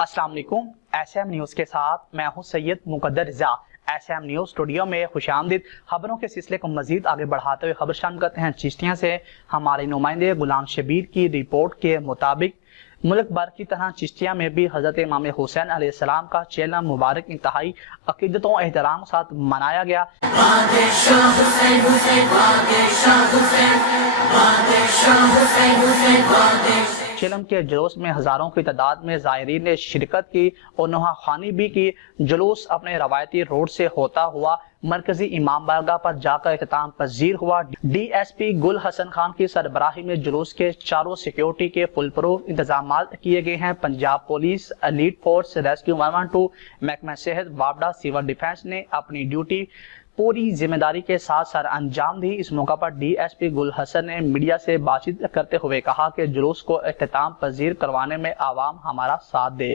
अस्सलाम वालेकुम। SM news के साथ मैं हूं सैयद मुकद्दर रज़ा। SM न्यूज़ स्टूडियो में खुशामदीद। खबरों के सिलसिले को मजीद आगे बढ़ाते हुए खबर शामिल करते हैं चिश्तियाँ से। हमारे नुमाइंदे गुलाम शबीर की रिपोर्ट के मुताबिक मुल्क भर की तरह चिश्तिया में भी हज़रत इमाम हुसैन अलैहिस्सलाम का चेला मुबारक इंतहाई अकीदत और एहतराम के साथ मनाया गया। चेलम के जुलूस में हजारों की तादाद में ज़ायरीन ने शिरकत की और नुहाखानी भी की। जुलूस अपने रवायती रोड से होता हुआ मरकजी इमाम बारगाह पर जाकर इख्तिताम पजीर हुआ। DSP गुल हसन खान की सरबराही में जुलूस के चारों सिक्योरिटी के फुल प्रूफ इंतजाम किए गए हैं। Punjab police, elite force, rescue 112, महकमा सेहत, वापडा, सिविल डिफेंस ने अपनी ड्यूटी पूरी जिम्मेदारी के साथ सर अंजाम दी। इस मौका पर DSP गुल हसन ने मीडिया से बातचीत करते हुए कहा कि जुलूस को इख्तिताम पजीर करवाने में आवाम हमारा साथ दे।